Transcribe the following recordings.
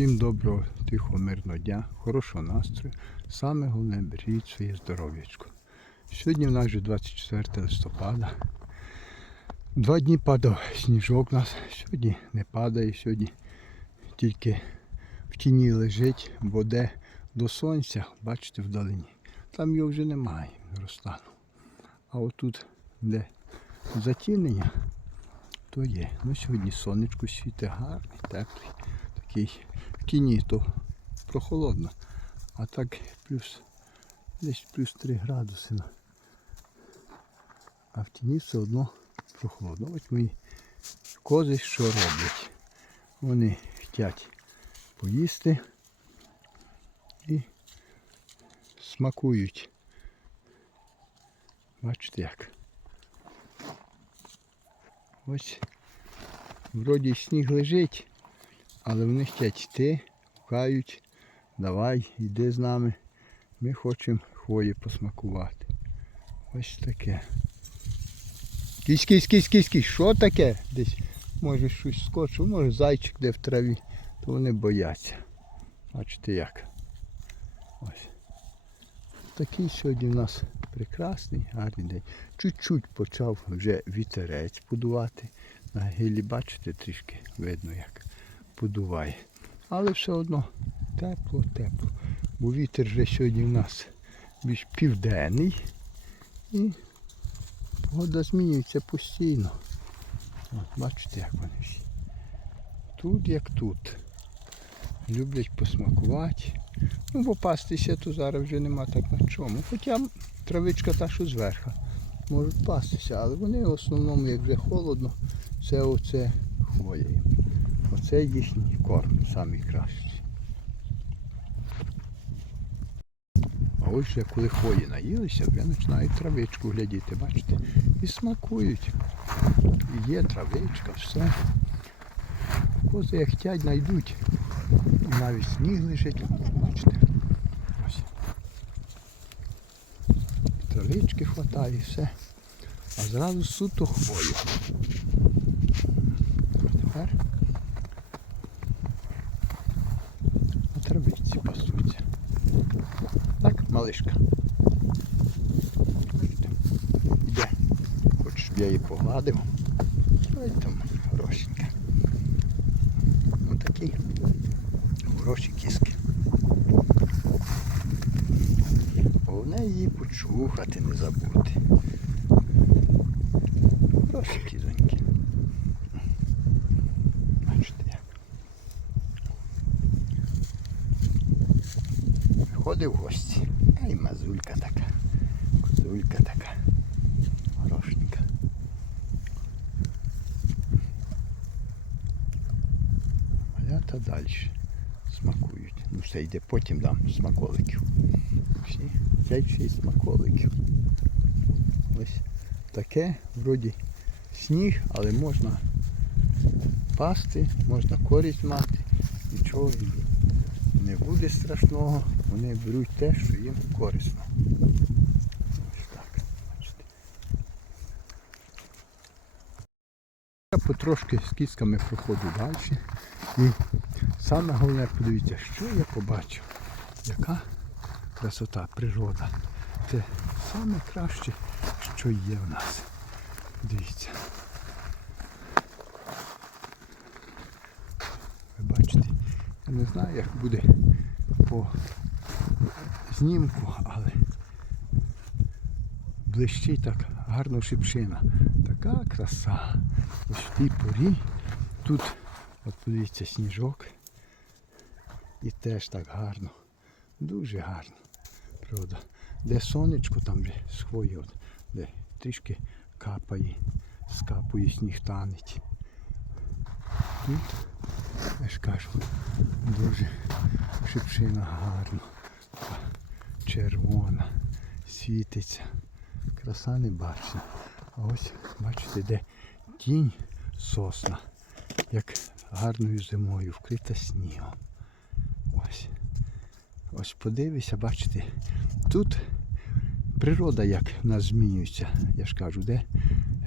Всім доброго, тихого, мирного дня, хорошого настрою. Саме головне бережіть своє здоров'ячко. Сьогодні в нас вже 24 листопада. Два дні падав сніжок у нас. Сьогодні не падає, сьогодні тільки в тіні лежить, бо де до сонця, бачите, вдалині. Там його вже немає, розтану. А отут, де затінення, то є. Ну сьогодні сонечко світить гарний, теплий, такий тіні, то прохолодно. А так плюс десь плюс 3 градуси. А в тіні все одно прохолодно. Ось мої кози що роблять. Вони хочуть поїсти і смакують. Бачите як. Ось вроді сніг лежить, але вони хочуть йти, гукають, давай, йди з нами. Ми хочемо хвої посмакувати. Ось таке. Кись, кись, кись, кись, кись, що таке? Десь може щось скочив, може зайчик де в траві, то вони бояться. Бачите як. Ось. Такий сьогодні в нас прекрасний, гарний день. Чуть-чуть почав вже вітерець подувати. На гілі, бачите, трішки видно, як подуває. Але все одно тепло, тепло. Бо вітер вже сьогодні в нас більш південний. І погода змінюється постійно. От, бачите, як вони всі. Тут як тут. Люблять посмакувати. Ну, бо пастися то зараз вже нема так на чому. Хоча травичка та, що зверху, можуть пастися, але вони в основному, як вже холодно, це оце хвоя. Оце їхній корм, найкращий. А ось вже коли хвої наїлися, вже починають травичку глядіти, бачите, і смакують. І є травичка, все. Кози як хотять, знайдуть. Навіть сніг лежить, бачите. Ось. Травички хватає, все. А зразу суто хвою. А тепер Іде. Хочеш, щоб я її погладив. Ой там хорошенька. Ось такі хороші кіски. Головне її почухати, не забути. Хороші кізоньки. Бачите як. Ходив в гості. Ай, мазулька така. Козулька така. Хорошенька. Малята далі смакують. Ну все йде потім дам смаколиків. Всі, п'ять шість смаколиків. Ось таке, вроді сніг, але можна пасти, можна користь мати, нічого не буде страшного. Вони беруть те, що їм корисно. Я потрошки з кісками проходжу далі. І саме головне, подивіться, що я побачив. Яка красота, природа. Це саме краще, що є в нас. Дивіться. Ви бачите, я не знаю, як буде по знімку, але блищить так гарно шипшина. Така краса. Ось в тій порі. Тут, подивіться, сніжок. І теж так гарно. Дуже гарно. Правда. Де сонечко, там вже з хвої, от, де трішки капає, скапує сніг танеть. Тут, я ж кажу, дуже шипшина гарно. Червона, світиться. Краса не бачна. А ось, бачите, де тінь сосна, як гарною зимою, вкрита снігом. Ось. Ось подивися, бачите, тут природа як в нас змінюється, я ж кажу, де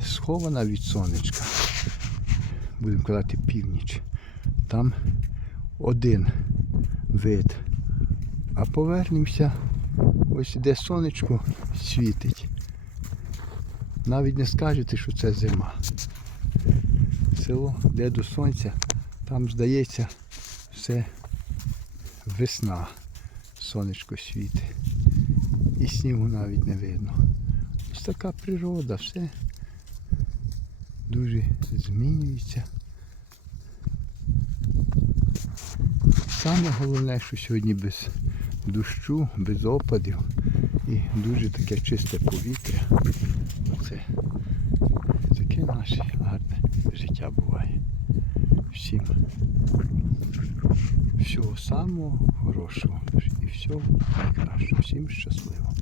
схована від сонечка. Будемо казати північ. Там один вид. А повернемося, ось іде сонечко світить. Навіть не скажете, що це зима. Село, де до сонця, там здається все весна. Сонечко світить. І снігу навіть не видно. Ось така природа, все дуже змінюється. Саме головне, що сьогодні без дощу, без опадів і дуже таке чисте повітря. Це таке наше гарне життя буває. Всім всього самого хорошого і всього найкращого. Всім щасливо.